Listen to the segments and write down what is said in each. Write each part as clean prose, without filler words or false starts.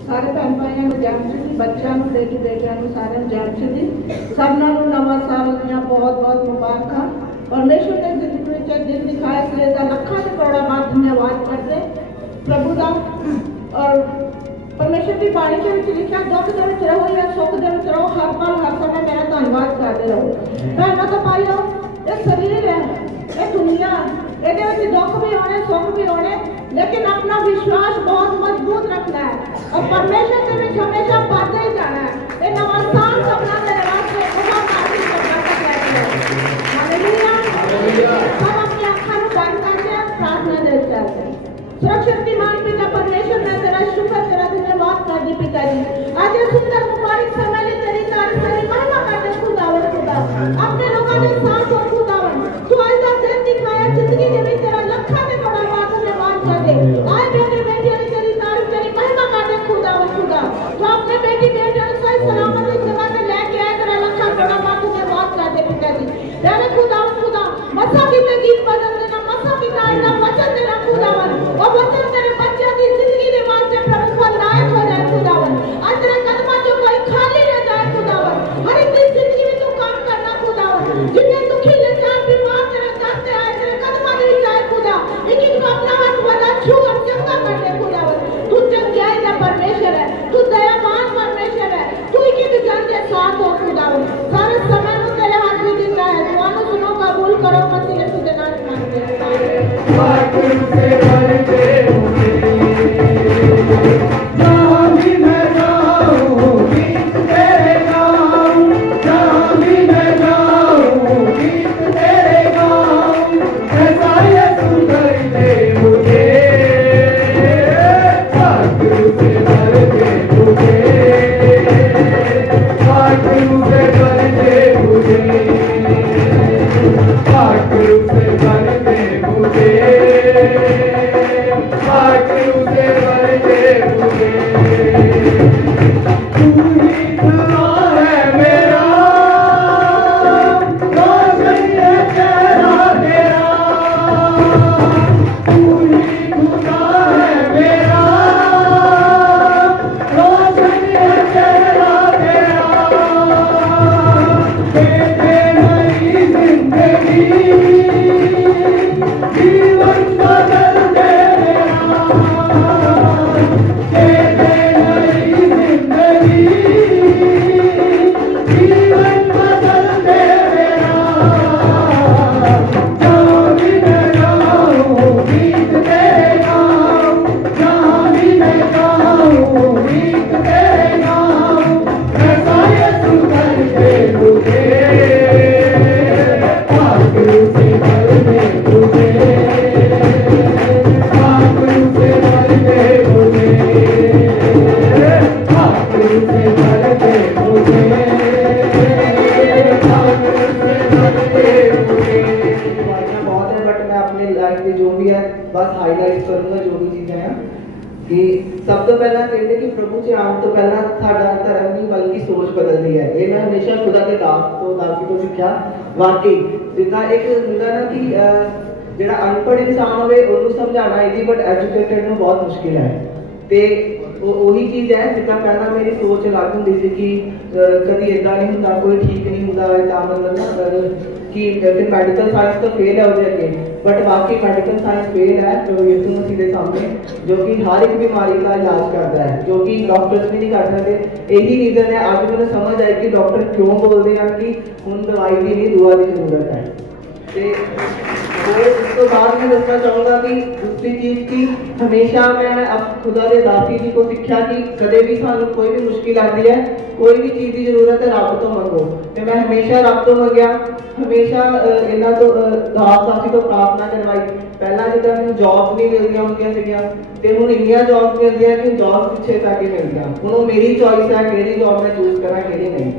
सारे भैन भाइयों को जय श्री जी, बच्चों को बेटी बेटियों को सारे जय श्री जी। सबनों को नवा साल दियां बहुत बहुत मुबारक। परमेश्वर ने जिंदगी में दिन दिखाया इसलिए लखा से करोड़ा बात धन्यवाद करते प्रभु का। और परमेश्वर की बाणी के विच लिखा दुख दे विच रहो या सुख दे विच रहो, हर पल हर समय मेरा धन्यवाद करते रहो। भैनों तो भाइयों, ये शरीर है, ये दुनिया, ये दुख भी होने सुख भी होने, लेकिन अपना विश्वास बहुत मजबूत रखना है और परमेश्वर के बीच हमेशा बढ़ते ही जाना है। ये नमस्कार सपना मेरे वास्ते बहुत आशीष है। हालेलुया। सब अपनी आंखों को बंद करके प्रार्थना दे चलते हैं। सर्वशक्तिमान पिता परमेश्वर, मैं तेरा शुक्र तेरा धन्यवाद करती पिता जी। आज ये सुंदर मुबारक समय ले तेरी तारीफ तेरी महिमा करते खुदावन खुदा। अपने लोगों के साथ हो खुदावन, तू ऐसा दिन दिखाया जिंदगी के भी तेरा लखा ने बड़ा बात धन्यवाद कर दे। आज बेटे बेटियों ने तेरी तारीफ तेरी महिमा करते खुदावन खुदा। तो अपने बेटी बेटियों ने सही सलामत इस जगह में लेके आए, तेरा लखा बड़ा बात धन्यवाद करते पिता जी। तेरे खुदावन खुदा मसा की गीत बदल देना, मसा की ना वचन देना खुदावन, और वचन तेरे बच्चे की जिंदगी के वास्ते प्रभु फलदायक हो जाए खुदावन। आज तेरे कदम जो कोई खाली न जाए खुदावन, हर एक दिन जिंदगी में तू काम करना खुदावन। जिन्हें दुखी लाचार बीमार तेरे करते आए तेरे कदम में जाए खुदा, एक एक को अपना हाथ वाला छू और चंगा कर दे खुदावन। तू चंगाई का परमेश्वर है, तू दयावान परमेश्वर है, तू एक एक जन के साथ हो खुदावन। सारे समय में तेरे हाथ में दिन है, दुआओं सुनो कबूल करो मसीह यीशु के नाम में मांगते हैं। सब तो पहला कहते कि प्रभु से आने तो पहला साडा धर्म नहीं बल्कि सोच बदलती है। ये मैं हमेशा खुदा के दासी तो सीखा वाकई जितना एक ਹੁੰਦਾ ना कि ਜਿਹੜਾ अनपढ़ इंसान होवे ਉਹਨੂੰ समझाना इजी बट एजुकेटेड ਨੂੰ बहुत मुश्किल है। ਤੇ ਉਹੀ चीज़ है जितना पहला मेरी सोच अलग होंगी सी कि कभी इदा नहीं होंदा, कोई ठीक नहीं होंदा, इदा मतलब ना कि फिर मेडिकल साइंस तो फेल है उसके अगे, बट बाकी मेडिकल साइंस फेल है जो यीशु मसीह के सामने, जो कि हर एक बीमारी का इलाज करता है, जो कि डॉक्टर्स भी नहीं कर सकते। यही रीजन है आज मैंने समझ आई कि डॉक्टर क्यों बोलते हैं कि हुण दवाई की नहीं दुआ की जरूरत है। उस तो बाद मैं दसना चाहूँगा कि दूसरी चीज़ की हमेशा मैं अब खुदा के दासी जी को सीखा कि कदे भी सानू कोई भी मुश्किल आती है, कोई भी चीज़ की जरूरत है रब तो मंगो। तो मैं हमेशा रब तो मंगया, हमेशा इन्हों तो दासी तो प्रार्थना करवाई। पहला जिदा मैं जॉब नहीं मिलती होंगे तो हूँ इन्नियां जॉब मिलती कि जॉब पिछे तक ही मिलती। हूँ मेरी चॉइस है कि जॉब मैं चूज करा कि नहीं।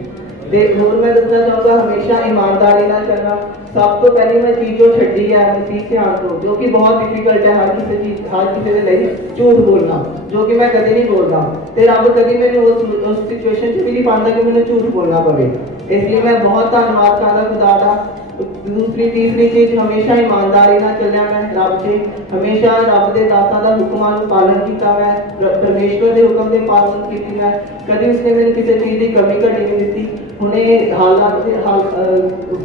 होर मैं दसना चाहूँगा हमेशा ईमानदारी नाल करना। सब तो पहले मैं चीज़ जो छड्डी है मसीह ध्यान दो, जो कि बहुत डिफिकल्ट है हर किसी के लिए झूठ बोलना, जो कि मैं कभी नहीं बोलता। तो रब कभी मैंने उस सिचुएशन भी नहीं पाता कि मैंने झूठ बोलना पवे। इसलिए मैं बहुत धन्यवाद करता खुदा का। दूसरी तीसरी चीज हमेशा ईमानदारी ना चलिया मैं रब से, हमेशा रब के दासां दा हुक्मां नूं पालन किया मैं, परमेश्वर के हुक्म के पालन की मैं, कभी उसने मैंने किसी चीज़ की कमी घटी नहीं दी। हुणे हालात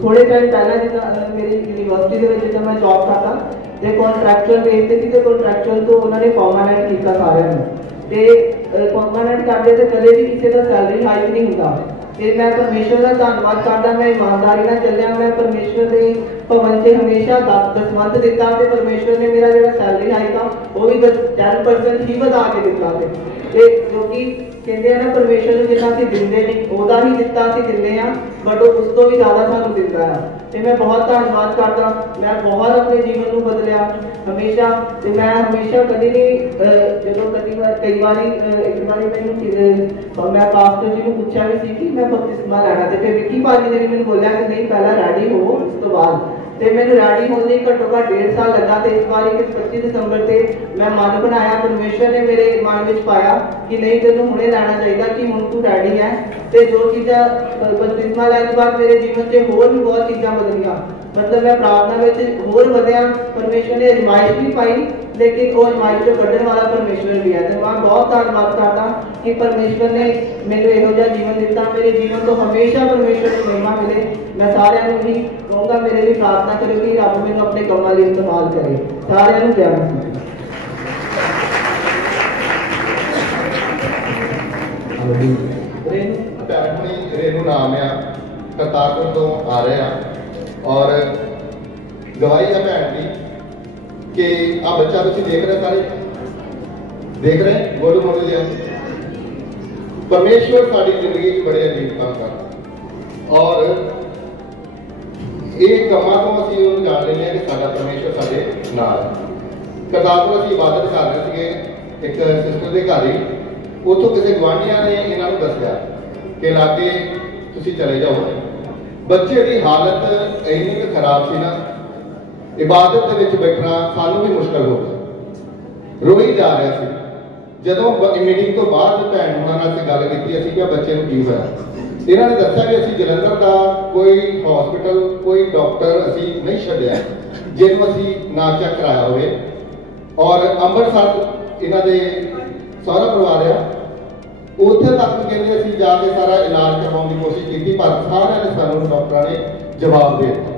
थोड़े टाइम पहले जिदा मेरी यूनिवर्सिटी के मैं जॉब करता तो कॉन्ट्रैक्चुअल बेस से तो कॉन्ट्रैक्चुअल तो उन्होंने परमानेंट किया सारे तो परमानेंट करते तो कदे भी किसी का सैलरी हाइक नहीं होता। तो मैं परमेश्वर का धन्यवाद करता, मैं ईमानदारी ना चलिया, मैं परमेश्वर के भवन से हमेशा दसवंत दिता तो परमेश्वर ने मेरा जो सैलरी हाइक आ वो भी 10% ही बढ़ा के दिता है। जो कि कहते हैं ना परमेश्वर ने जितना असीं दिंदे नहीं ओदा ही दिता असीं दिंदे हैं, बट वो उस तो भी ज़्यादा सानूं दिंदा है। तो मैं बहुत धन्यवाद करता, मैं बहुत अपने जीवन को बदलिया हमेशा। तो मैं हमेशा कभी नहीं जो कई बार एक बार मैं पास्टर जी को पूछा भी कि मैं बपतिस्मा लैना, तो फिर विक्की भाजी ने भी मैंने बोलिया कि नहीं पहला रेडी हो उस तो बाद, तो मैं रेडी होने घट्टो घट्ट 1.5 साल लगा। तो इस बार 25 दिसंबर से मैं मन बनाया, परमेश्वर ने मेरे मन में पाया कि नहीं तेन हुणे लैना चाहिए कि हुण तू रेडी है। तो जो चीज़ा बपतिस्मा लैने के बाद मेरे जीवन से होर भी बहुत चीज़ा बदलियां, मतलब मैं प्रार्थना में होर बढ़िया, परमेश्वर ने अजमाइश भी पाई लेकिन वो अजमाइश को कढ़ने वाला परमेश्वर भी है। तो मैं बहुत धन्यवाद करता कि परमेश्वर ने मैंने यहो जिहा जीवन दिता, मेरे जीवन को हमेशा परमेश्वर की महिमा मिले। मैं सारिਆਂ ਨੂੰ भी कहूँगा मेरे लिए प्रार्थना करो कि रब मैंने अपने कामों लिए इस्तेमाल करे। सारिਆਂ ਨੂੰ प्यार रेनू नाम है, करतारपुर तो आ रहे हैं और गवाही है भैन की कि आ बच्चा तुम देख रहे सारे देख रहे गोलू मोलू लिया परमेश्वर साड़ी जिंदगी बड़े अजीब काम करता और ये कमां तो असीं उहनूं जान लेंगे कि साडा परमेश्वर साडे नाल। करतारपुर असीं इबादत कर रहे थे एक सिस्टर के घर ही, उतों किसी गुआढ़िया ने इन्हों दसिया कि लागे तुसीं चले जाओ। बच्चे की हालत इन्नी भी खराब सी ना, इबादत के विच बैठना सानूं भी मुश्किल हो गया, रोई जा रहा सी। जदों मीटिंग तो बाद भैन होना नाल असीं गल कीती, असीं क्या बच्चे नूं की होया, इन्होंने दस्सिया कि असीं जलंधर का कोई हॉस्पिटल कोई डॉक्टर असीं नहीं छड्डिया जिन्हों असीं ना चेक कराया होवे, और अंमृतसर इन्हां दे सारा परिवार आ उत्थे तक कहते असीं जाके सारा इलाज करवाने की कोशिश की, पर सारे ने सानूं डॉक्टर ने जवाब दे दिता।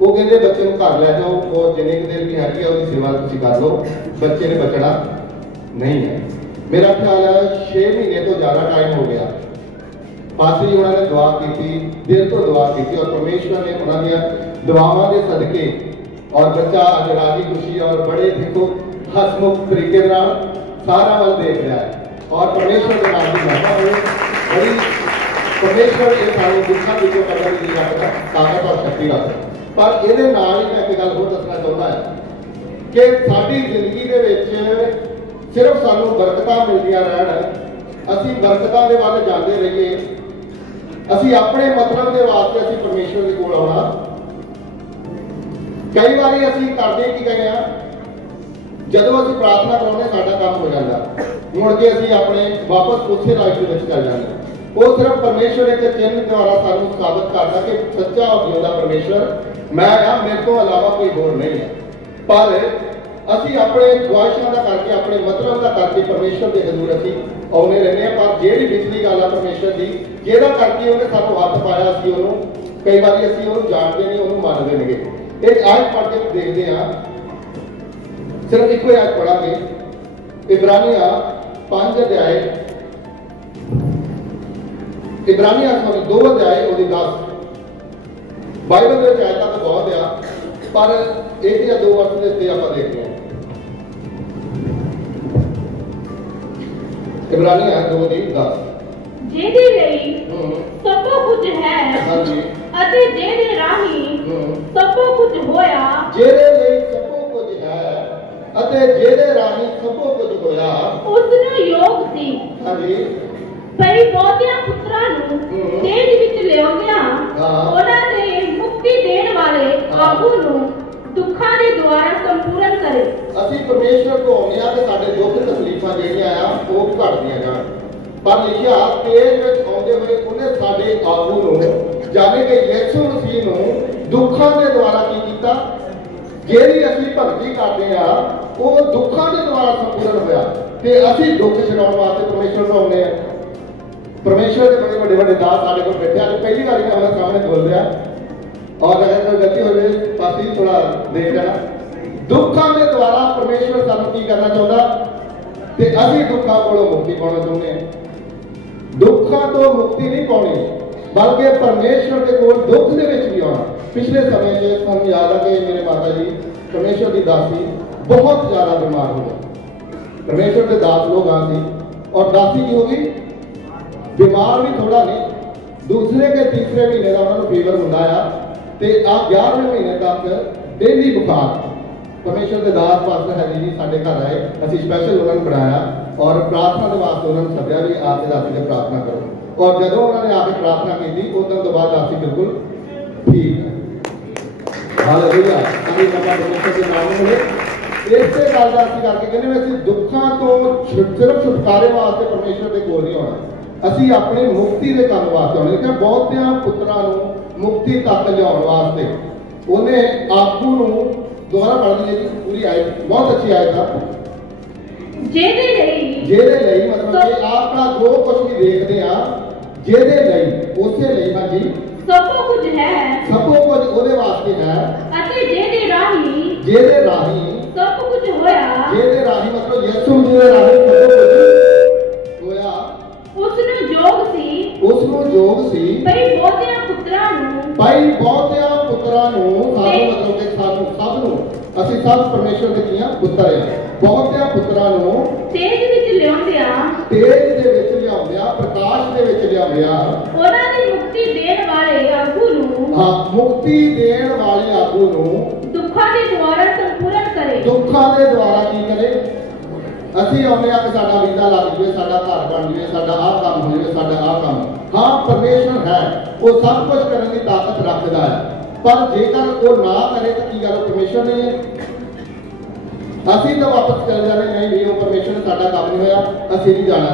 वो कहते बच्चे को घर लै जाओ और जिन्नी देर भी हैगी है उसकी सेवा तुसीं कर लो, बच्चे ने बचना नहीं है। मेरा ख्याल है 6 महीने तो ज़्यादा टाइम हो गया। पास्टर जी उन्होंने दुआ की, दिल तो दुआ की और परमेश्वर ने उन्होंने दुआवां के सदके और बच्चा अज राजी खुशी और बड़े देखो हसमुख तरीके सारा वाल देख रहा है और परमेश्वर के नाम की महिमा हो बड़ी। परमेश्वर ये सारे दुखों विचों कदर नहीं रखता, ताकत और शक्ति रखता। पर ये नाल ही मैं एक गल होर दसना चाहता है कि साडी जिंदगी दे विच सिर्फ सानूं बरकतां मिलदियां रहन, असीं बरकतां दे वल जांदे रहिए, असीं अपने मतलब के वास्ते असीं परमेश्वर के कोल आउणा। कई बार असीं करदे की गए हैं, जदों असीं प्रार्थना कराउने साडा काम हो जाता, मुड़ के असीं अपने वापस उसे राज के चल जाते। वो सिर्फ परमेश्वर एक चिन्ह द्वारा सानूं साबित करता कि सच्चा और जिंदा परमेश्वर मैं हाँ, मेरे तो अलावा कोई होर नहीं है। पर असीं अपने ख्वाहिशां दा करके अपने मतलब का करके परमेश्वर के हजूर असीं आउने रहने हैं। पर जिहड़ी पिछली गल है परमेश्वर की जिहदा करके उन्हें सानूं हथ पाया, असीं उहनूं कई बार असीं उहनूं जानते नहीं, उहनूं मनदे नहीं। एक आयत पढ़ के देखते हैं, सिर्फ एक आयत पढ़ांगे, इब्रानिया 5 अध्याय, इब्रानिया 2 अध्याय 10। बाइबल के आयत तो बहुत आ, पर 1 या 2 वर्ष के उत्ते आप देखते हैं। इब्रानिया 2:10 जेदे लई सब कुछ है अते जेदे राही सब कुछ होया, जेदे लई सब कुछ है अते जेदे राही सब कुछ होया, उसनु योग सी हां जी पई बहुतियां पुत्रां नूं तेज विच लिआउंदियां उन्हां दे मुक्ति देण वाले आगू नूं दुखां दे द्वारा संपूर्ण करे। असीं परमेश्वर को आउने आ कि साडे दुख तकलीफां जेहड़ियां आ वो घटदियां जाण, पर लिखिया तेज विच आउंदे होए उन्हें साडे आगू नूं ਜਾਣੇ ਕਿ ਯਿਸੂ ਮਸੀਹ ਨੂੰ ਦੁੱਖਾਂ ਦੇ ਦੁਆਰਾ ਕੀ ਕੀਤਾ, ਜਿਹੜੀ ਅਸੀਂ ਭਗਤੀ ਕਰਦੇ ਆ ਉਹ ਦੁੱਖਾਂ ਦੇ ਦੁਆਰਾ ਸੰਪੂਰਨ ਹੋਇਆ ਤੇ ਅਸੀਂ ਦੁੱਖ ਛਡਾਉਣ ਵਾਸਤੇ ਪਰਮੇਸ਼ਵਰ ਨੂੰ ਆਉਂਦੇ ਆ। ਪਰਮੇਸ਼ਵਰ ਦੇ ਬੜੇ ਵੱਡੇ ਵੱਡੇ ਦਾਸ ਸਾਡੇ ਕੋਲ ਬੈਠੇ ਆ। ਪਹਿਲੀ ਵਾਰੀ ਮੈਂ ਉਹਨਾਂ ਸਾਹਮਣੇ ਬੋਲ ਰਿਹਾ ਔਰ ਅਗਰ ਕੋਈ ਗਲਤੀ ਹੋ ਜਾਵੇ ਪਾਸੀ ਥੋੜਾ ਦੇਖ ਲੈਣਾ। ਦੁੱਖਾਂ ਦੇ ਦੁਆਰਾ ਪਰਮੇਸ਼ਵਰ ਸਾਨੂੰ ਕੀ ਕਰਨਾ ਚਾਹੁੰਦਾ ਤੇ ਅਸੀਂ ਦੁੱਖਾਂ ਕੋਲੋਂ ਮੁਕਤੀ ਪਾਉਣਾ ਚਾਹੁੰਦੇ ਹਾਂ। ਦੁੱਖਾਂ ਤੋਂ ਮੁਕਤੀ ਨਹੀਂ ਪਾਉਣੀ ਬਲਕਿ ਪਰਮੇਸ਼ਵਰ ਦੇ ਕੋਲ ਦੁੱਖ ਦੇ ਵਿੱਚ ਵੀ ਆਉਣਾ। ਪਿਛਲੇ ਸਮੇਂ 'ਚ ਤੁਹਾਨੂੰ ਯਾਦ ਆ ਕਿ ਮੇਰੇ ਮਾਤਾ ਜੀ ਪਰਮੇਸ਼ਵਰ ਦੀ ਦਾਸੀ ਬਹੁਤ ਜ਼ਿਆਦਾ ਬਿਮਾਰ ਹੋ ਗਏ। ਪਰਮੇਸ਼ਵਰ ਦੇ ਦਾਸ ਲੋਕ ਆ ਸੀ ਔਰ ਦਾਸੀ ਕੀ ਹੋ ਗਈ, ਬਿਮਾਰ ਵੀ ਥੋੜਾ ਨਹੀਂ, ਦੂਸਰੇ ਕੇ ਤੀਸਰੇ ਮਹੀਨੇ ਦਾ ਉਹਨਾਂ ਨੂੰ ਫੀਵਰ ਹੁੰਦਾ ਆ ਤੇ ਆ 11ਵੇਂ ਮਹੀਨੇ ਤੱਕ ਡੇਲੀ ਬੁਖਾਰ। ਪਰਮੇਸ਼ਵਰ ਦੇ ਦਾਸ ਪਾਸਟਰ ਹੈਰੀ ਜੀ ਸਾਡੇ ਘਰ ਆਏ, ਅਸੀਂ ਸਪੈਸ਼ਲ ਉਹਨਾਂ ਨੂੰ ਬਣਾਇਆ ਔਰ ਪ੍ਰਾਰਥਨਾ ਦੇ ਵਾਸਤੇ ਉਹਨਾਂ ਨੂੰ ਸੱਦਿਆ ਵੀ ਆਪ ਦੇ ਦਾਸੀ ਦੀ ਪ੍ਰਾਰਥਨਾ ਕਰੋ ਔਰ ਜਦੋਂ ਉਹਨਾਂ ਨੇ ਆ ਕੇ ਪ੍ਰਾਰਥਨਾ ਕੀਤੀ ਉਦੋਂ ਤੋਂ ਬਾਅਦ ਦਾਸੀ ਬਿਲਕੁਲ ਠੀਕ। ਹਾਲੇਲੂਇਆ, ਅਸੀਂ ਪਰਮੇਸ਼ਵਰ ਦੇ ਨਾਮ ਨੂੰ ਇਸੇ ਗੱਲ ਦਾ ਅਸੀਂ ਕਰਕੇ ਕਹਿੰਦੇ ਵੀ ਅਸੀਂ ਦੁੱਖਾਂ ਤੋਂ ਸਿਰਫ ਛੁਟਕਾਰੇ ਵਾਸਤੇ ਪਰਮੇਸ਼ਵਰ ਦੇ ਕੋਲ ਨਹੀਂ ਆਉਣਾ, ਅਸੀਂ ਆਪਣੀ ਮੁਕਤੀ ਦੇ ਕੰਮ ਵਾਸਤੇ ਆਉਣਾ। ਕਿ ਬਹੁਤਿਆਂ ਪੁੱਤਰਾਂ ਨੂੰ ਮੁਕਤੀ ਤੱਕ ਲਿਆਉਣ ਵਾਸਤੇ ਉਹਨੇ ਆਗੂ ਨੂੰ ਦੁਬਾਰਾ ਪੜ੍ਹਨੀ ਹੈ ਜੀ ਪੂਰੀ ਆਇਤ, ਬਹੁਤ ਅੱਛੀ ਆਇਤ ਹੈ। ਜਿਹਦੇ ਲਈ ਮਤਲਬ ਕਿ ਆਪਣਾ ਜੋ ਕੁਝ ਵੀ ਦੇਖਦੇ ਆ ਜਿਹਦੇ ਲਈ ਉਸੇ ਲਈ ਹਾਂਜੀ ਸਭ ਕੁਝ ਹੈ, ਸਭ ਕੁਝ ਉਹਦੇ ਵਾਸਤੇ ਹੈ ਅਤੇ ਜਿਹਦੇ ਰਾਹੀਂ ਸਭ ਕੁਝ ਹੋਇਆ, ਜਿਹਦੇ ਰਾਹੀਂ ਮਤਲਬ ਯਿਸੂ ਦੇ ਰਾਹੀਂ ਸਭ ਕੁਝ ਹੋਇਆ, ਉਸ ਨੂੰ ਜੋਗ ਸੀ ਭਈ ਬਹੁਤਿਆਂ ਪੁੱਤਰਾਂ ਨੂੰ ਸਾਨੂੰ ਮਤਲਬ ਕਿ ਸਾਨੂੰ ਸਭ ਨੂੰ ਅਸੀਂ ਸਭ ਪਰਮੇਸ਼ਵਰ ਦੇ ਕੀਆਂ ਪੁੱਤਰ ਆ। ਬਹੁਤਿਆਂ ਪੁੱਤਰਾਂ ਨੂੰ ਤੇਜ ਦੇ ਵਿੱਚ ਲਿਆਉਂਦਿਆਂ ਪ੍ਰਕਾਸ਼ ਦੇ ਵਿੱਚ ਲਿਆਉਂਦਿਆਂ ਉਹਨਾਂ ਦੀ ਮੁਕਤੀ ਦੇਣ ਵਾਲੇ ਆਗੂ ਨੂੰ ਦੁੱਖਾਂ ਦੇ ਦੁਆਰਾ ਸੰਪੂਰਨ ਕਰੇ। ਦੁੱਖਾਂ ਦੇ ਦੁਆਰਾ ਕੀ ਕਰੇ? ਅਸੀਂ ਆਉਂਦੇ ਆ ਕਿ ਸਾਡਾ ਵੀਜ਼ਾ ਲੱਗ ਜਾਵੇ, ਸਾਡਾ ਘਰ ਬਣ ਜਾਵੇ, ਸਾਡਾ ਆਹ ਕੰਮ ਹੋ ਜਾਵੇ, ਸਾਡਾ ਆਹ ਕੰਮ। ਹਾਂ ਪਰਮੇਸ਼ਵਰ ਹੈ, ਉਹ ਸਭ ਕੁਝ ਕਰਨ ਦੀ ਤਾਕਤ ਰੱਖਦਾ ਹੈ, ਪਰ ਜੇਕਰ ਉਹ ਨਾ ਕਰੇ ਤਾਂ ਕੀ ਗੱਲ ਪਰਮੇਸ਼ਵਰ ਨਹੀਂ ਹੈ? ਅਸੀਂ ਤਾਂ ਵਾਪਸ ਚਲੇ ਜਾਣੇ, ਨਹੀਂ ਵੀ ਉਹ ਪਰਮੇਸ਼ਵਰ ਨੇ ਸਾਡਾ ਕੰਮ ਨਹੀਂ ਹੋਇਆ, ਅਸੀਂ ਨਹੀਂ ਜਾਣਾ,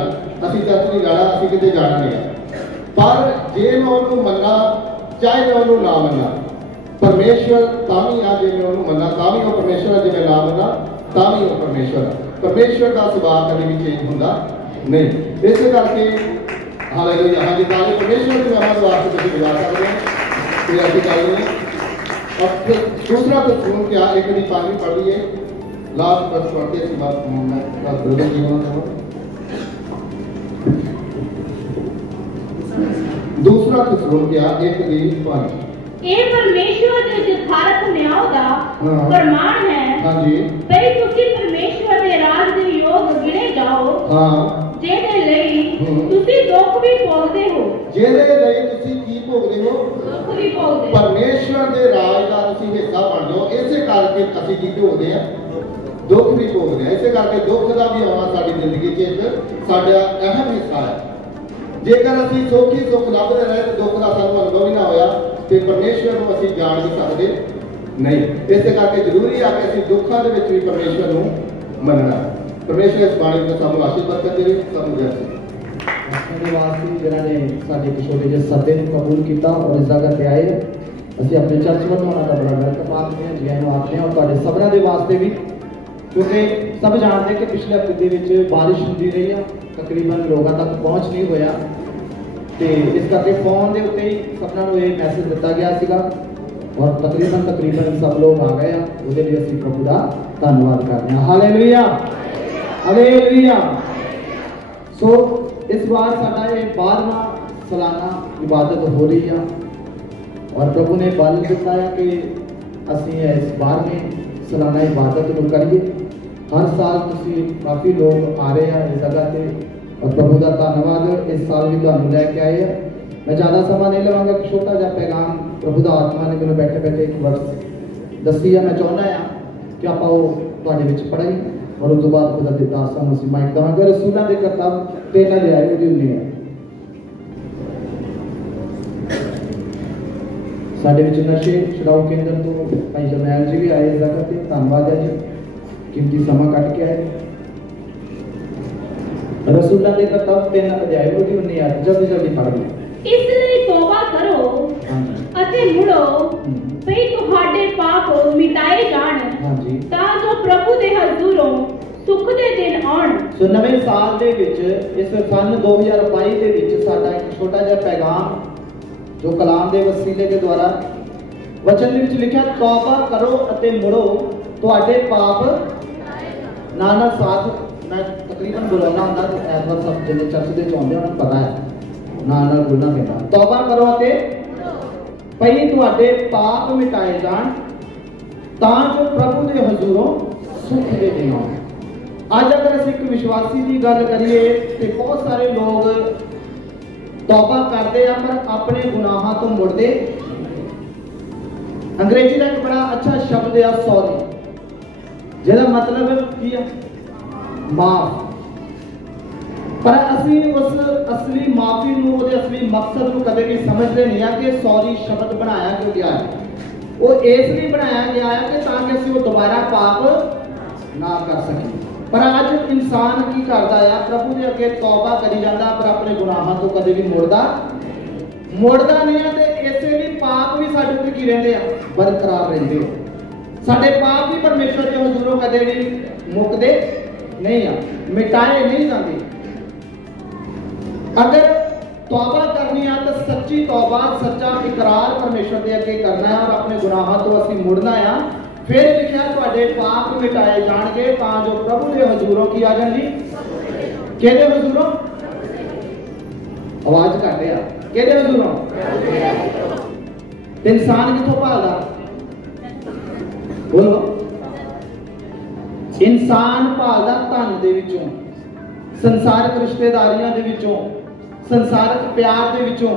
ਅਸੀਂ ਚਰਚ ਨਹੀਂ ਜਾਣਾ, ਅਸੀਂ ਕਿਤੇ ਜਾਣਾ ਨਹੀਂ ਹੈ। ਪਰ ਜੇ ਮੈਂ ਉਹਨੂੰ ਮੰਨਾਂ ਚਾਹੇ ਮੈਂ ਉਹਨੂੰ ਨਾ ਮੰਨਾਂ, ਪਰਮੇਸ਼ਵਰ ਤਾਂ ਵੀ ਆ। ਜੇ ਮੈਂ ਉਹਨੂੰ ਮੰਨਾਂ ਤਾਂ ਵੀ ਉਹ ਪਰਮੇਸ਼ਵਰ, ਜੇ ਮੈਂ ਨਾ ਮੰਨਾਂ ਤਾਂ ਵੀ ਉਹ ਪਰਮੇਸ਼ਵਰ। ਪਰਮੇਸ਼ਵਰ ਦਾ ਸੁਭਾਅ ਕਦੇ ਵੀ ਚੇਂਜ ਹੁੰਦਾ ਨਹੀਂ। ਇਸੇ ਕਰਕੇ ਹਾਲੇਲੂਇਆ, ਹਾਂਜੀ ਤਾਲੇ ਪਰਮੇਸ਼ਵਰ ਦੀ ਮਹਿਮਾ ਵਾਸਤੇ ਤੁਸੀਂ ਗੁਜ਼ਾਰ ਸਕਦੇ ਹੋ ਕਿ ਅਸੀਂ ਗੱਲ ਨਹੀਂ। और दूसरा तो सुन के एक दिन पानी पढ़िए लास्ट वर्ष पढ़ते सी बात ब्रदर जीवन दूसरा तो सुन के एक दिन पानी ਇਹ ਪਰਮੇਸ਼ਵਰ ਦੇ ਯਥਾਰਥ ਨਿਆਂ ਦਾ ਪ੍ਰਮਾਣ ਹੈ। ਹਾਂਜੀ ਭਈ ਤੁਸੀਂ ਪਰਮੇਸ਼ਵਰ ਦੇ ਰਾਜ ਦੇ ਯੋਗ ਗਿਣੇ ਜਾਓ। ਹਾਂ ਜਿਹਦੇ ਲਈ ਤੁਸੀਂ ਦੁੱਖ ਵੀ ਭੋਗਦੇ ਹੋ। ਜਿਹਦੇ ਲਈ ਤੁਸੀਂ ਕੀ ਭੋਗਦੇ ਹੋ? ਦੁੱਖ ਵੀ ਭੋਗਦੇ। ਪਰਮੇਸ਼ਵਰ ਦੇ ਰਾਜ ਦਾ ਤੁਸੀਂ ਹਿੱਸਾ ਬਣ ਜਾਓ। ਇਸੇ ਕਰਕੇ ਅਸੀਂ ਕੀ ਭੋਗਦੇ ਆ? ਦੁੱਖ ਵੀ ਭੋਗਦੇ ਆ। ਇਸੇ ਕਰਕੇ ਦੁੱਖ ਦਾ ਵੀ ਆਉਣਾ ਸਾਡੀ ਜ਼ਿੰਦਗੀ 'ਚ ਇੱਕ ਸਾਡਾ ਅਹਿਮ ਹਿੱਸਾ ਹੈ। ਜੇਕਰ ਅਸੀਂ ਸੁੱਖ ਹੀ ਸੁੱਖ ਲੱਭਦੇ ਰਹੇ ਤੇ ਦੁੱਖ ਦਾ ਸਾਨੂੰ ਅਨੁਭਵ ਹੀ ਨਾ ਹੋਇਆ ਤੇ ਪਰਮੇਸ਼ਵਰ ਨੂੰ ਅਸੀਂ ਜਾਣ ਨਹੀਂ ਸਕਦੇ ਨਹੀਂ। ਇਸੇ ਕਰਕੇ ਜ਼ਰੂਰੀ ਆ ਕਿ ਅਸੀਂ ਦੁੱਖਾਂ ਦੇ ਵਿੱਚ ਵੀ ਪਰਮੇਸ਼ਵਰ ਨੂੰ ਮੰਨਣਾ। ਪਰਮੇਸ਼ਵਰ ਇਸ ਬਾਣੀ ਤੋਂ ਸਾਨੂੰ ਆਸ਼ੀਰਵਾਦ ਕਰਦੇ ਰਹੇ। ਸਾਨੂੰ ਸਾਡੇ ਵਾਸਤੇ ਜਿਹਨਾਂ ਨੇ ਸਾਡੇ ਛੋਟੇ ਜਿਹੇ ਸੱਦੇ ਨੂੰ ਕਬੂਲ ਕੀਤਾ ਔਰ ਇਸ ਜਗ੍ਹਾ ਤੇ ਆਏ, ਅਸੀਂ ਆਪਣੇ ਚਰਚ ਵੱਲੋਂ ਉਹਨਾਂ ਦਾ ਬੜਾ ਵੈਲਕਮ ਆਖਦੇ ਹਾਂ, ਜੀ ਨੂੰ ਆਖਦੇ ਹਾਂ। ਔਰ ਤੁਹਾਡੇ ਸਭਨਾਂ ਦੇ ਵਾਸਤੇ ਵੀ, ਕਿਉਂਕਿ ਸਭ ਜਾਣਦੇ ਕਿ ਪਿਛਲੇ ਹਫ਼ਤੇ ਦੇ ਵਿੱਚ ਬਾਰਿਸ਼ ਹੁੰਦੀ ਰਹੀ ਆ, ਤਕਰੀਬਨ ਲੋਕਾਂ ਤੱਕ ਪਹੁੰਚ ਨਹੀਂ ਹੋਇਆ ਤੇ ਇਸ ਕਰਕੇ ਫੋਨ ਦੇ ਉੱਤੇ ਹੀ ਸਭਨਾਂ ਨੂੰ ਇਹ ਮੈਸੇਜ ਦਿੱਤਾ ਗਿਆ ਸੀਗਾ ਔਰ ਤਕਰੀਬਨ ਸਭ ਲੋਕ ਆ ਗਏ ਆ। ਉਹਦੇ ਲਈ ਅਸੀਂ ਪ੍ਰਭੂ ਦਾ ਧੰਨਵਾਦ ਕਰਦੇ ਹਾਂ। Hallelujah hallelujah. ਸੋ ਇਸ ਵਾਰ ਸਾਡਾ ਇਹ 12ਵਾਂ ਸਾਲਾਨਾ ਇਬਾਦਤ ਹੋ ਰਹੀ ਆ ਔਰ ਪ੍ਰਭੂ ਨੇ ਬਲ ਦਿੱਤਾ ਹੈ ਕਿ ਅਸੀਂ ਇਸ 12ਵੇਂ ਸਾਲਾਨਾ ਇਬਾਦਤ ਨੂੰ ਕਰੀਏ। ਹਰ ਸਾਲ ਤੁਸੀਂ ਕਾਫੀ ਲੋਕ ਆ ਰਹੇ ਆ ਇਸ ਜਗ੍ਹਾ ਤੇ ਔਰ ਪ੍ਰਭੂ ਦਾ ਧੰਨਵਾਦ। ਇਸ ਸਾਲ ਵੀ ਤੁਹਾਨੂੰ ਲੈ ਕੇ ਆਏ ਆ। ਮੈਂ ਜ਼ਿਆਦਾ ਸਮਾਂ ਨਹੀਂ ਲਵਾਂਗਾ ਕਿ ਛੋਟਾ ਜਿਹਾ ਪੈਗਾਮ ਪ੍ਰਭੂ ਦਾ ਆਤਮਾ ਨੇ ਮੈਨੂੰ ਬੈਠੇ ਬੈਠੇ ਇੱਕ ਵਰਸ ਦੱਸੀ ਆ। ਮੈਂ ਚਾਹੁੰਦਾ ਆ ਕਿ ਆਪਾਂ ਉਹ ਤੁਹਾਡੇ ਵਿੱਚ ਪੜ੍ਹਾਈ ਔਰ ਉਸ ਤੋਂ ਬਾਅਦ ਖੁਦਾ ਦੇ ਦਾਸਾਂ ਨੂੰ ਅਸੀਂ ਮਾਈਕ ਦੇਵਾਂਗੇ। ਰਸੂਲਾਂ ਦੇ ਕਰਤੱਵ 3 ਅਧਿਆਇ ਉਹਦੀ 19 ਹੈ। ਸਾਡੇ ਵਿੱਚ ਨਸ਼ੇ ਛੁਡਾਊ ਕੇਂਦਰ ਤੋਂ ਭਾਈ ਜਰਨੈਲ ਜੀ ਵੀ ਆਏ ਇਸ ਜਗ੍ਹਾ ਤੇ। ਧੰਨਵਾਦ ਹੈ ਜੀ, ਕੀਮਤੀ ਸਮਾਂ ਕੱਢ ਕੇ ਆਏ। ਰਸੂਲਾਂ ਦੇ ਕਰਤੱਵ 3 ਅਧਿਆਇ ਉਹਦੀ 19 ਹੈ। ਜਲਦੀ ਜਲਦੀ ਪੜ੍ਹ ਲਓ। ਇਸ ਲਈ ਤੋਬਾ ਕਰੋ ਅਤੇ ਮੁੜੋ ਭਈ ਤੁਹਾਡੇ ਪਾਪ ਮਿਟਾਏ ਜਾਣ ਹਾਂਜੀ ਤਾਂ ਜੋ ਪ੍ਰਭੂ ਦੇ ਹਜ਼ੂਰੋਂ ਸੁੱਖ ਦੇ ਦਿਨ ਆਉਣ। ਸੋ ਨਵੇਂ ਸਾਲ ਦੇ ਵਿੱਚ ਇਸ ਸੰਨ 2022 ਦੇ ਵਿੱਚ ਸਾਡਾ ਇੱਕ ਛੋਟਾ ਜਿਹਾ ਪੈਗਾਮ ਜੋ ਕਲਾਮ ਦੇ ਵਸੀਲੇ ਦੇ ਦੁਆਰਾ ਵਚਨ ਦੇ ਵਿੱਚ ਲਿਖਿਆ, ਤੌਬਾ ਕਰੋ ਅਤੇ ਮੁੜੋ ਤੁਹਾਡੇ ਪਾਪ ਨਾਲ ਸਾਥ। ਮੈਂ ਤਕਰੀਬਨ ਬੁਲਾਉਣਾ ਹੁੰਦਾ ਐਤਵਾਰ ਸਭ ਜਿਹੜੇ ਚਰਚ ਦੇ ਚਾਹੁੰਦੇ ਉਹਨਾਂ ਨੂੰ ਪਤਾ ਹੈ ਨਾਲ ਬੋਲਣਾ ਪੈਂਦਾ। ਤੌਬਾ ਕਰੋ ਅਤੇ ਭਈ ਤੁਹਾਡੇ ਪਾਪ ਮਿਟਾਏ ਜਾਣ ਤਾਂ ਜੋ ਪ੍ਰਭੂ ਦੇ ਹਜ਼ੂਰੋਂ ਸੁੱਖ ਦੇ ਦਿਨ ਆਉਣ। ਅੱਜ ਅਗਰ ਅਸੀਂ ਇੱਕ ਵਿਸ਼ਵਾਸੀ ਦੀ ਗੱਲ ਕਰੀਏ ਤੇ ਬਹੁਤ ਸਾਰੇ ਲੋਕ ਤੌਬਾ ਕਰਦੇ ਆ ਪਰ ਆਪਣੇ ਗੁਨਾਹਾਂ ਤੋਂ ਮੁੜਦੇ। ਅੰਗਰੇਜ਼ੀ ਦਾ ਇੱਕ ਬੜਾ ਅੱਛਾ ਸ਼ਬਦ ਹੈ ਸੌਰੀ, ਜਿਹਦਾ ਮਤਲਬ ਕੀ ਹੈ ਮਾਫ। ਪਰ ਅਸੀਂ ਉਸ ਅਸਲੀ ਮਾਫੀ ਨੂੰ, ਉਹਦੇ ਅਸਲੀ ਮਕਸਦ ਨੂੰ ਕਦੇ ਵੀ ਸਮਝਦੇ ਨਹੀਂ ਆ ਕਿ ਸੌਰੀ ਸ਼ਬਦ ਬਣਾਇਆ ਕਿਉਂ ਗਿਆ ਹੈ। ਉਹ ਇਸ ਲਈ ਬਣਾਇਆ ਗਿਆ ਹੈ ਕਿ ਤਾਂ ਕਿ ਅਸੀਂ ਉਹ ਦੁਬਾਰਾ ਪਾਪ ਨਾ ਕਰ ਸਕੀਏ। ਪਰ ਅੱਜ ਇਨਸਾਨ ਕੀ ਕਰਦਾ ਆ, ਪ੍ਰਭੂ ਦੇ ਅੱਗੇ ਤੌਬਾ ਕਰੀ ਜਾਂਦਾ ਪਰ ਆਪਣੇ ਗੁਨਾਹਾਂ ਤੋਂ ਕਦੇ ਵੀ ਮੁੜਦਾ ਨਹੀਂ ਆ। ਤੇ ਇਸੇ ਲਈ ਪਾਪ ਵੀ ਸਾਡੇ ਉੱਤੇ ਕੀ ਰਹਿੰਦੇ ਆ, ਬਰਕਰਾਰ ਰਹਿੰਦੇ ਆ। ਸਾਡੇ ਪਾਪ ਵੀ ਪਰਮੇਸ਼ਰ ਦੇ ਹਜ਼ੂਰੋਂ ਕਦੇ ਵੀ ਮੁੱਕਦੇ ਨਹੀਂ ਆ, ਮਿਟਾਏ ਨਹੀਂ ਜਾਂਦੇ। अगर तौबा करनी है तो सच्ची तौबा, सच्चा इकरार परमेश्वर के अगे करना है और अपने गुनाहों तो असीं मुड़ना है। फिर लिखा तुहाडे पाप मिटाए जाणगे तां जो प्रभु के हजूरों की आ जाएगी। किहदे हजूरों? आवाज घट है। किहदे हजूरों? इंसान किथों भालदा? बोलो। इंसान भालदा धन दे विचों, संसारिक रिश्तेदारियां दे विचों, संसारिक प्यार दे विचों।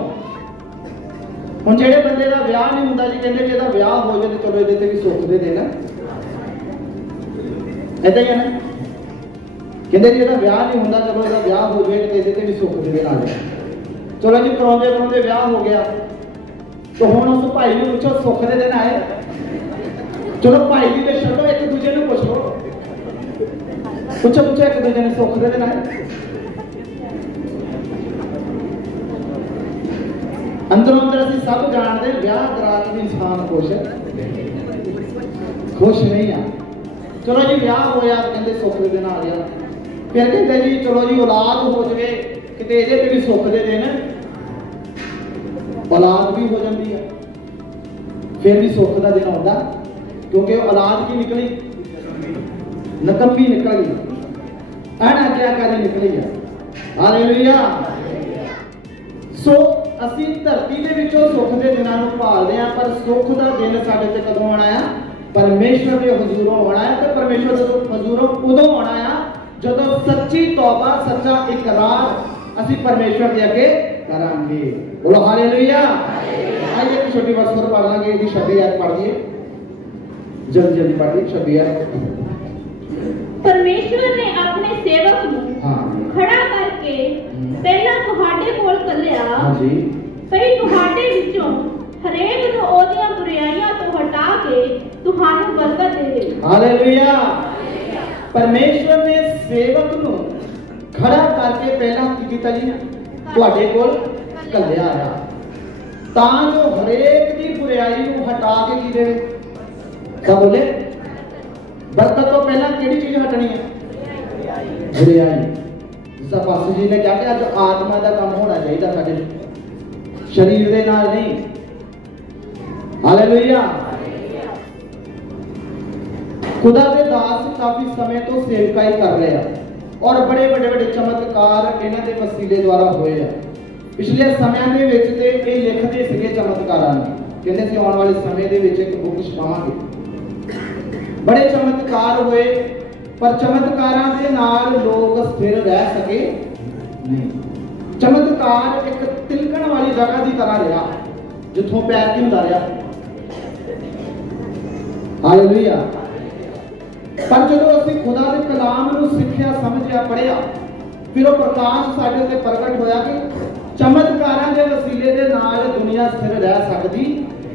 हुण जेड़े बंदे दा विआह नहीं हुंदा जी कहंदे जे दा विआह हो जाए चलो इहदे ते भी सुख दे देना, ऐदा ही है ना। कहंदे जी इहदा विआह नहीं हुंदा चलो इहदा विआह हो जाए ते इहदे ते भी सुख दे देना। चलो जी कराउंदे कराउंदे विआह हो गया तो हुण उस भाई नूं पुछो सुख दे देना है। चलो भाई जी ते छड्डो, एक दूजे नूं पुछ लो, पूछो एक दूजे ने सुख दे देना है। अंदरों अंदर ਅਸੀਂ सब जानते विआह करा के भी इंसान खुश नहीं आ। चलो जी विआह होया कहते सुख दे दिन आ गया, फिर कहते जी चलो जी औलाद हो जाए किते ਇਹਦੇ ਤੇ भी सुख दे दिन, औलाद भी हो जाती है फिर भी सुख का दिन आता क्योंकि औलाद की निकली नकम्मी निकल गई, अनाज्ञाकारी निकली है। हालेलुया। सो ਅਸੀਂ ਧਰਤੀ ਦੇ ਵਿੱਚੋਂ ਸੁੱਖ ਦੇ ਦਿਨਾਂ ਨੂੰ ਭਾਲਦੇ ਆ ਪਰ ਸੁੱਖ ਦਾ ਦਿਨ ਸਾਡੇ ਤੇ ਕਦੋਂ ਆਉਣਾ ਆ? ਪਰਮੇਸ਼ਵਰ ਦੇ ਹਜ਼ੂਰੋਂ ਆਉਣਾ ਹੈ। ਤੇ ਪਰਮੇਸ਼ਵਰ ਦੇ ਹਜ਼ੂਰੋਂ ਉਦੋਂ ਆਉਣਾ ਆ ਜਦੋਂ ਸੱਚੀ ਤੌਬਾ, ਸੱਚਾ ਇਕਰਾਰ ਅਸੀਂ ਪਰਮੇਸ਼ਵਰ ਦੇ ਅੱਗੇ ਕਰਾਂਗੇ। ਬੋਲੋ ਹਾਲੇਲੂਇਆ। ਆइए एक छोटी वर्ष और पढ़ लांगे, यदि 26 आयत पढ़ दिए, जल्दी जल्दी पढ़िए 26 आयत। परमेश्वर ने अपने सेवक ਨੂੰ ਖੜਾ ਕਰਕੇ ਪਹਿਲਾਂ ਤੁਹਾਡੇ ਕੋਲ ਕੱਲਿਆ ਭਈ ਤੁਹਾਡੇ ਵਿੱਚੋਂ ਹਰੇਕ ਨੂੰ ਉਹਦੀਆਂ ਬੁਰਾਈਆਂ ਤੋਂ ਹਟਾ ਕੇ ਤੁਹਾਨੂੰ ਬਰਕਤ ਦੇਵੇ। ਹਾਲੇਲੂਇਆ। ਪਰਮੇਸ਼ਵਰ ਨੇ ਸੇਵਕ ਨੂੰ ਖੜਾ ਕਰਕੇ ਪਹਿਲਾਂ ਕੀ ਕੀਤਾ ਜੀ? ਤੁਹਾਡੇ ਕੋਲ ਕੱਲਿਆ ਆ ਤਾਂ ਜੋ ਹਰੇਕ ਦੀ ਬੁਰਾਈ ਨੂੰ ਹਟਾ ਕੇ ਕੀ ਦੇਵੇ? ਤਾਂ ਬੋਲੇ ਬਰਕਤ ਤੋਂ ਪਹਿਲਾਂ ਕਿਹੜੀ ਚੀਜ਼ ਹਟਣੀ ਹੈ? ਬੁਰਾਈ। जिस पास्टर जी ने क्या कहा जो आत्मा का काम होना चाहिए साडे शरीर दे नाल नहीं। हालेलुया। खुदा दे दास काफी समय तो सेवकाई कर रहे हैं और बड़े बड़े चमत्कार इन्हां दे वसीले द्वारा होए हैं। पिछले समय दे विच ते ये लिखदे सीगे चमत्कारां नूं, कहंदे सी आउण वाले समय दे विच एक बुक छपावांगे। बड़े चमत्कार होए पर चमत्कारां दे नाल लोग स्थिर रह सके नहीं। चमत्कार एक तिलकण वाली जगह की तरह रहा जिथों पैर नहीं हुंदा रहा। हालेलुया। पर जो असीं खुदा दे कलाम नूं सिੱਖਿਆ समझिया पढ़िया फिर वो प्रकाश साडे उत्ते प्रगट होया कि चमत्कारां दे वसीले दे नाल दुनिया स्थिर रह सकदी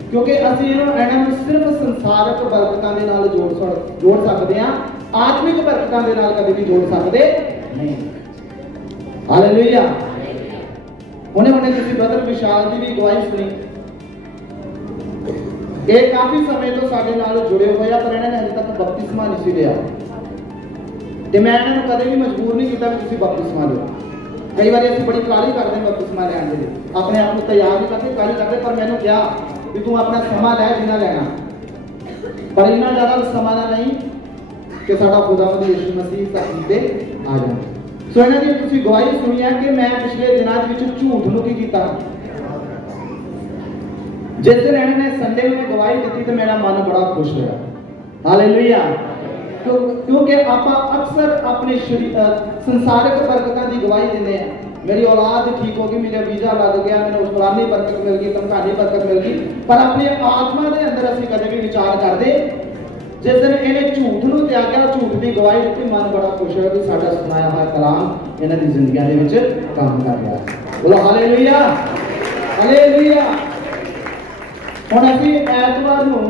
क्योंकि असीं इन्हां नूं सिर्फ संसारक बरकतां दे नाल जोड़ सकदे हां, आत्मिक बरकतां दे नाल कभी भी जोड़ सकते नहीं। हालेलुया। हुणे तुसीं ब्रदर विशाल जी की गवाही सुनी ये काफी समय तो साडे नाल जुड़े हुए आ, पर इन्होंने अजे तक बपतिस्मा नहीं सी लिया। तो मैं इन्होंने कदे भी मजबूर नहीं किया कि तुसीं बपतिस्मा लो। कई बार असं बड़ी काहली करते हैं बपतिस्मा लैन के लिए, अपने आप को तैयार नहीं करते, काहली करते। पर मैंने कहा कि तू अपना समा लै जिन्ना लेना, पर इन्ना ज़्यादा समा नहीं कि साडा खुदावंद यीशु मसीह धरती पे आ जाए। सो इन्हां दी तुसीं गवाही सुनी है कि मैं पिछले दिनों के झूठ नूं की कीता। जिस दिन इन्होंने संडे में गवाही दी तो मेरा मन बड़ा खुश हुआ। हालेलुया। क्योंकि आप अक्सर अपने संसारिक बरकतों की गवाही देते हैं, मेरी औलाद ठीक होगी, मेरा वीजा लग गया, मैंने उस्तानी बरकत मिल गई, तमखानी बरकत मिल गई। पर अपने आत्मा के अंदर असं कभी भी विचार करते, जिस दिन इन्हें झूठ नूं त्यागया, झूठ की गवाही दी, मन बड़ा खुश होया कि साडा सुनाया हुआ कलाम इन्हां दी जिंदगियां दे विच काम कर रहा है। बोलो हालेलुया, हालेलुया। हुण असीं ऐतवार नूं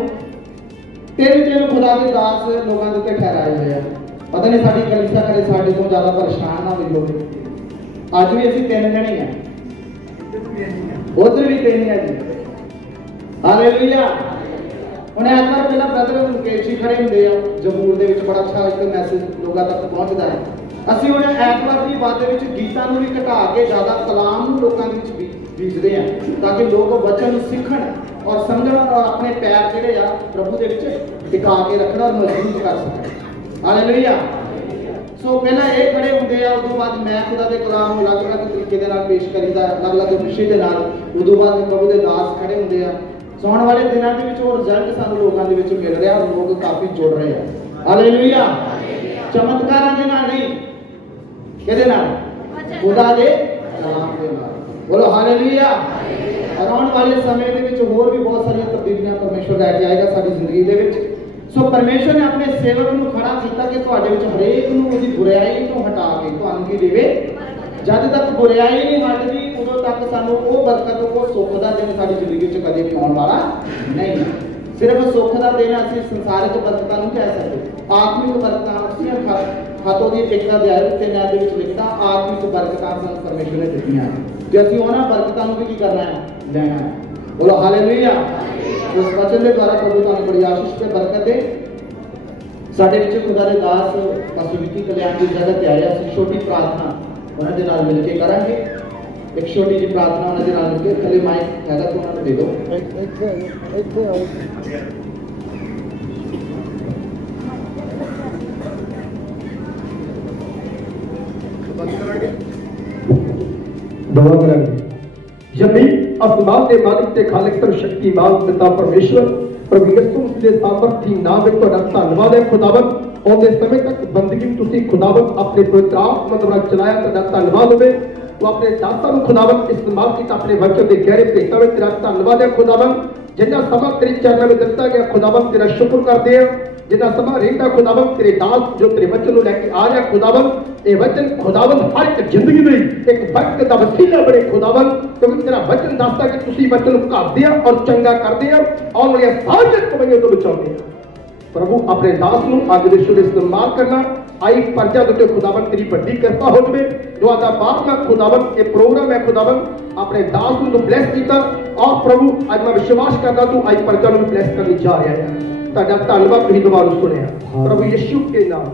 3 खुदा के दास लोगों के उत्ते ठहराए हुए हैं। पता नहीं साडी कलीसिया कदे साडे तो ज़्यादा परेशान ना हुई होवे। अज भी असीं 3 जने हैं, उधर भी 3 है जी। हालेलुया। हुण ऐतवार पहला ब्रदर मुकेश जी खड़े हुंदे आ, जबूर दे विच बड़ा अच्छा एक मैसेज लोगों तक पहुंचदा है। असीं हुण ऐतवार की बात दे विच गीतां नूं भी घटा के ज़्यादा कलाम नूं लोकां दे विच बीजते हैं, ताकि लोग वचन सीखण और समझण और अपने पैर जिहड़े आ प्रभु दे विच टिका के रखना और मजबूत कर सकण। हालेलुया। सो पहला ये खड़े होंगे आ, उस बाद मैं खुदा के कलाम नूं अलग-अलग तरीके दे नाल पेश करीदा, अलग-अलग विषय दे नाल। उस बाद प्रभु के दास खड़े होंगे आ। आने वाले दिनों के विच रिजल्ट सानूं लोकां दे विच मिल रहा, लोग काफी जुड़ रहे हैं। हालेलुया। चमत्कारां दे नाल नहीं, किहदे नाल? खुदा दे कलाम दे नाल। बोलो हालेलुया। और आने वाले समय के विच होर भी बहुत सारी तब्दीलियां परमेश्वर लैके आएगा साडी जिंदगी दे विच। सो परमेश्वर ने अपने सेवक नूं खड़ा कीता कि तुहाडे विच हरेक नूं उहदी बुराई तो हटा के तुहानूं की देवे। जद तक बुराई नहीं हटदी उदों तक सानूं वो बरकत वो सुख दा दिन साडी जिंदगी विच कदे भी आउण वाला नहीं। सिर्फ सुख दा दिन असीं संसारिक बरकतां नूं कह सकदे, आत्मिक बरकतां असीं खातों दी एक अध्याय 3 दे विच लिखता, आत्मिक बरकतां सानूं परमेश्वर ने दित्तियां कि असीं उन्हां बरकतां नूं भी करना है, लेना है। बोलो हालेलुया। उस वचन के द्वारा प्रभु तुहानूं बड़ी आशीष ते बरकत दे। साडे विच खुदा दे दास पास्टर विकी कल्याण की जगह ते आए, असीं छोटी प्रार्थना उन्हां दे नाल मिल के करांगे। एक छोटी जी प्रार्थना उन्हां दे नाल मिल के, थले माइक हैगा तो उन्हां नूं दे दो। दुआ करेंगे। जमीन आसमान के मालिक ते खालिक सर्वशक्तिमान पिता परमेश्वर प्रभु यीशु मसीह दे सामर्थी नाम विच तुहाडा धन्नवाद है खुदावंद। आउंदे समय तक बंदगी तुसीं खुदावंद अपने पवित्र आत्मा द्वारा चलाया, तुहाडा धन्नवाद होवे। तो अपने दासां नूं खुदावंद इस्तेमाल कीता अपने वचन दे गहरे भेतां विच, तेरा धन्नवाद है खुदावंद। जिन्ना समा तेरे चरणों में दिता गया खुदावंद, तेरा शुक्र करते हैं। जिन्ना समा रहिंदा खुदावंद तेरे दास जो तेरे वचन नूं लैके आ रहा खुदावंद, ये वचन खुदावंद हर एक जिंदगी में एक बरकत का वसीला बने खुदावंद, क्योंकि तेरा वचन दसदा कि तुसीं वचन घरदे और चंगा करदे आ, आउण वाली सारी कमाईआं तो बचाउंदे आ। प्रभु अपने दास नूं अज दे शुरू इस्तेमाल करना, आई परजा दे खुदावंद तेरी बड़ी कृपा हो जाए। दुआदा बारना खुदावंद ये प्रोग्राम है खुदावंद, अपने दास नूं ब्लेस कीता और प्रभु अज मैं विश्वास करदा तू आई परजा नूं ब्लेस करने जा रहा है। तुहाडा धन्नवाद, तुसीं दुआ नूं सुनिया प्रभु यीशु के नाम।